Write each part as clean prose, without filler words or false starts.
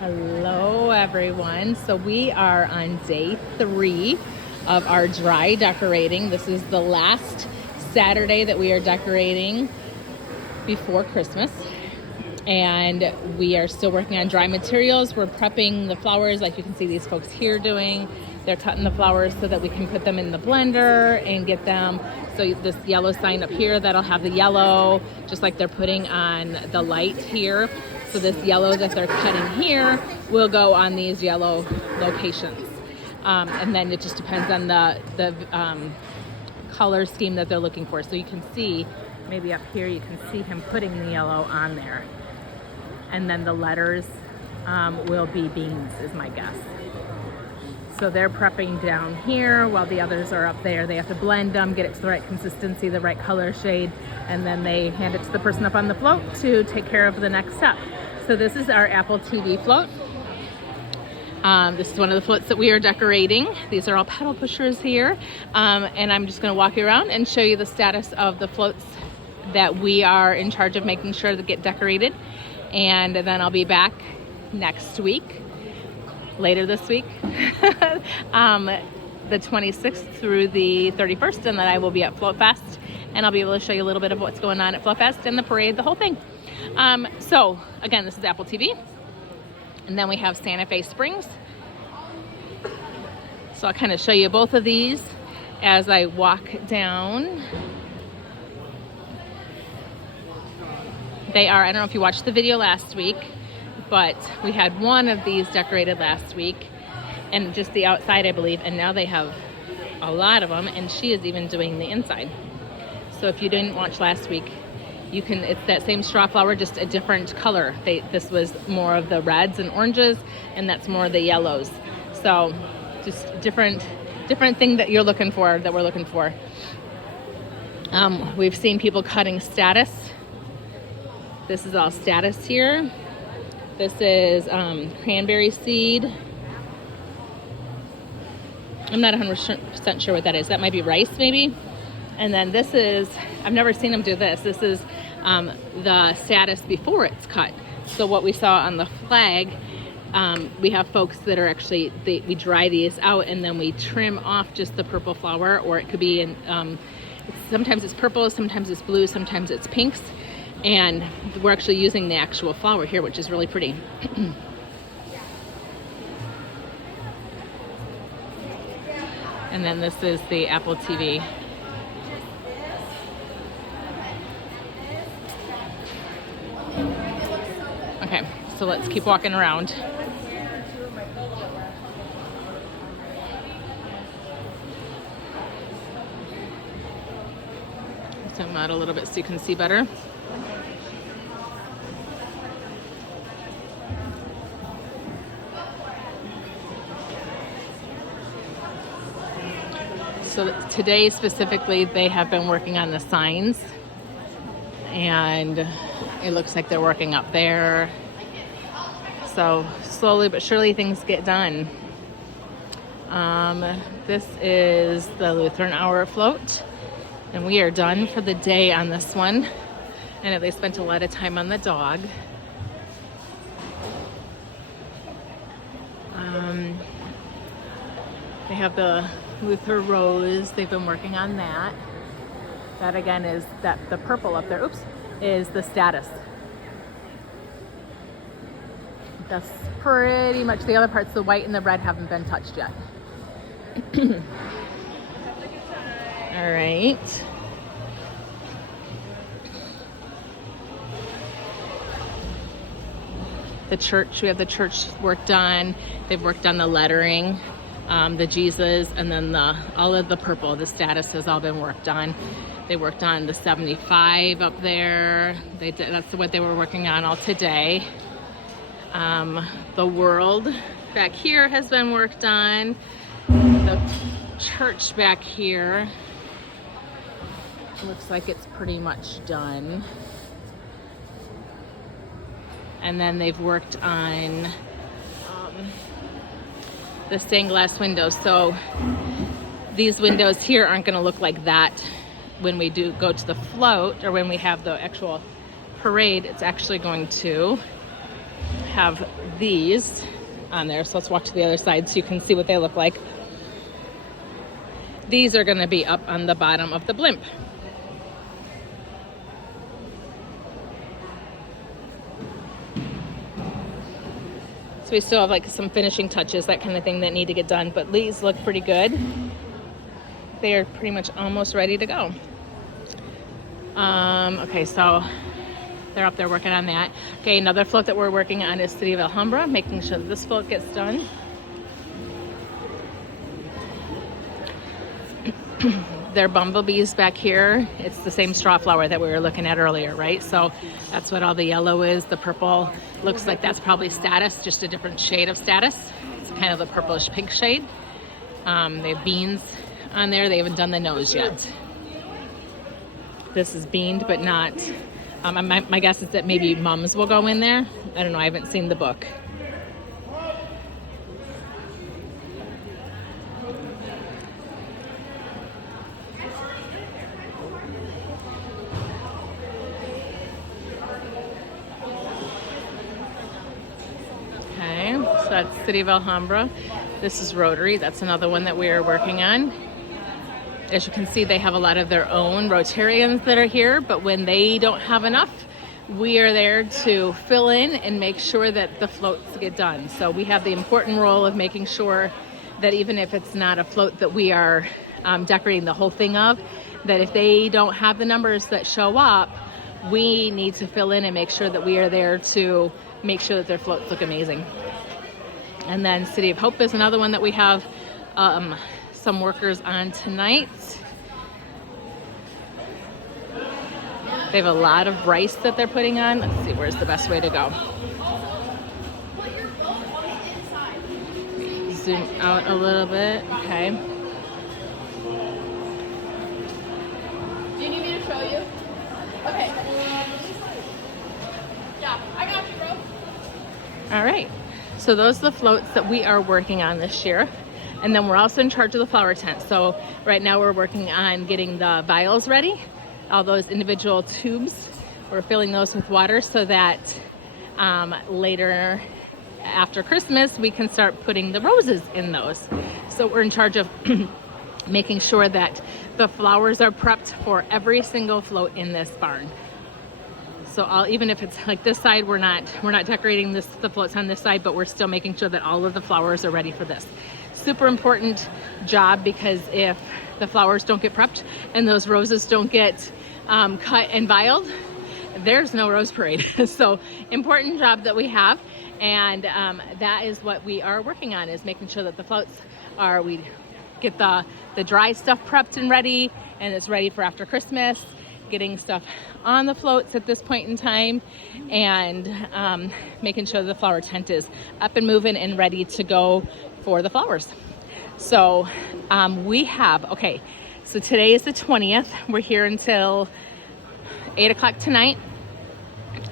Hello everyone. So we are on day 3 of our dry decorating. This is the last Saturday that we are decorating before Christmas. And we are still working on dry materials. We're prepping the flowers like you can see these folks here doing. They're cutting the flowers so that we can put them in the blender and get them. So this yellow sign up here, that'll have the yellow, just like they're putting on the light here. So this yellow that they're cutting here will go on these yellow locations. And then it just depends on the color scheme that they're looking for. So you can see, maybe up here, you can see him putting the yellow on there. And then the letters will be beans, is my guess. So they're prepping down here while the others are up there. They have to blend them, get it to the right consistency, the right color shade, and then they hand it to the person up on the float to take care of the next step. So this is our Apple TV float. This is one of the floats that we are decorating. These are all pedal pushers here. And I'm just gonna walk you around and show you the status of the floats that we are in charge of making sure to get decorated. And then I'll be back next week, later this week, the 26th through the 31st, and then I will be at Float Fest, and I'll be able to show you a little bit of what's going on at Float Fest and the parade, the whole thing. So again, this is Apple TV, and then we have Santa Fe Springs. So I'll kind of show you both of these as I walk down. They are, I don't know if you watched the video last week, but we had one of these decorated last week, and just the outside, I believe, and now they have a lot of them, and she is even doing the inside. So if you didn't watch last week, you can, it's that same straw flower, just a different color. This was more of the reds and oranges, and that's more of the yellows. So just different thing that you're looking for, that we're looking for. We've seen people cutting status. This is all status here. This is cranberry seed. I'm not 100% sure what that is. That might be rice, maybe. And then this is, I've never seen them do this. This is the status before it's cut. So what we saw on the flag, we have folks that are actually, we dry these out and then we trim off just the purple flower, or it could be in, sometimes it's purple, sometimes it's blue, sometimes it's pinks. And we're actually using the actual flower here, which is really pretty. And then this is the Apple TV. Okay, so let's keep walking around. Zoom out a little bit so you can see better. So today specifically, they have been working on the signs, and it looks like they're working up there. So slowly but surely things get done. This is the Lutheran Hour float, and we are done for the day on this one. And they spent a lot of time on the dog. They have the Luther Rose. They've been working on that. That again is the purple up there, oops, is the status. That's pretty much the other parts. The white and the red haven't been touched yet. All right. The church, we have the church work done. They've worked on the lettering, the Jesus, and then all of the purple, the status has all been worked on. They worked on the 75 up there. That's what they were working on all today. The world back here has been worked on. The church back here looks like it's pretty much done. And then they've worked on the stained glass windows. So these windows here aren't going to look like that when we do go to the float, or when we have the actual parade. It's actually going to have these on there. So let's walk to the other side so you can see what they look like. These are going to be up on the bottom of the blimp. So we still have like some finishing touches, that kind of thing that need to get done, but these look pretty good. They are pretty much almost ready to go. Okay, so they're up there working on that. Okay, another float that we're working on is City of Alhambra, making sure that this float gets done. Their bumblebees back here, it's the same straw flower that we were looking at earlier, right? So that's what all the yellow is. The purple looks like that's probably Statice, just a different shade of Statice. It's kind of the purplish pink shade. They have beans on there. They haven't done the nose yet. This is beaned, but not. My guess is that maybe mums will go in there. I don't know. I haven't seen the book. Okay, so that's City of Alhambra. This is Rotary. That's another one that we are working on. As you can see, they have a lot of their own Rotarians that are here, but when they don't have enough, we are there to fill in and make sure that the floats get done. So we have the important role of making sure that even if it's not a float that we are decorating the whole thing of, that if they don't have the numbers that show up, we need to fill in and make sure that we are there to make sure that their floats look amazing. And then City of Hope is another one that we have some workers on tonight. They have a lot of rice that they're putting on. Let's see, where's the best way to go? Zoom out a little bit, okay. Do you need me to show you? Okay. Yeah, I got you, bro. All right, so those are the floats that we are working on this year. And then we're also in charge of the flower tent. So right now we're working on getting the vials ready, all those individual tubes. We're filling those with water so that later after Christmas, we can start putting the roses in those. So we're in charge of making sure that the flowers are prepped for every single float in this barn. So even if it's like this side, we're not decorating the floats on this side, but we're still making sure that all of the flowers are ready for this. Super important job, because if the flowers don't get prepped and those roses don't get cut and vialed, there's no rose parade. So important job that we have, and that is what we are working on, is making sure that the floats are, we get the dry stuff prepped and ready, and it's ready for after Christmas, getting stuff on the floats at this point in time, and making sure the flower tent is up and moving and ready to go for the flowers. So we have, okay, so today is the 20th. We're here until 8 o'clock tonight,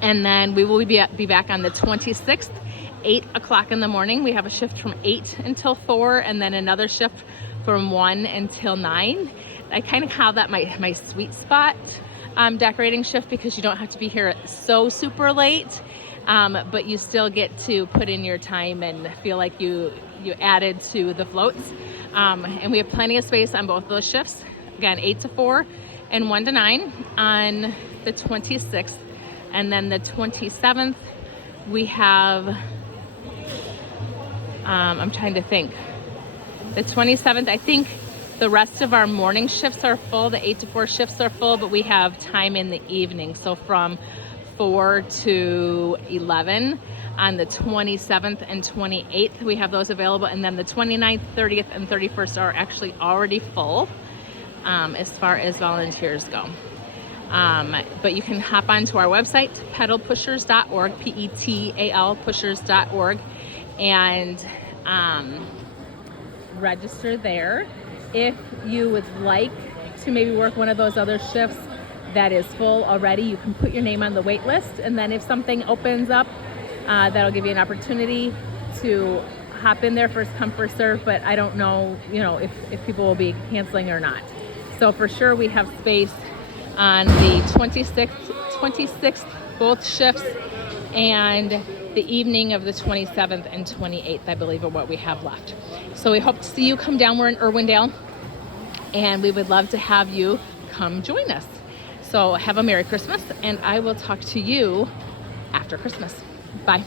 and then we will be back on the 26th, 8 o'clock in the morning. We have a shift from 8 until 4, and then another shift from 1 until 9. I kind of call that my sweet spot decorating shift, because you don't have to be here so super late, but you still get to put in your time and feel like you added to the floats. And we have plenty of space on both those shifts. Again, 8 to 4 and 1 to 9 on the 26th. And then the 27th, we have, I'm trying to think. The 27th, I think the rest of our morning shifts are full. The 8 to 4 shifts are full, but we have time in the evening. So from 4 to 11 on the 27th and 28th, we have those available. And then the 29th, 30th, and 31st are actually already full as far as volunteers go. But you can hop onto our website, petalpushers.org, P-E-T-A-L pushers.org, and register there. If you would like to maybe work one of those other shifts that is full already, you can put your name on the wait list, and then if something opens up, that'll give you an opportunity to hop in there, first come, first serve. But I don't know, if people will be canceling or not. So for sure we have space on the 26th, both shifts, and the evening of the 27th and 28th, I believe, are what we have left. So we hope to see you come down. We're in Irwindale, and we would love to have you come join us. So have a Merry Christmas, and I will talk to you after Christmas. Bye.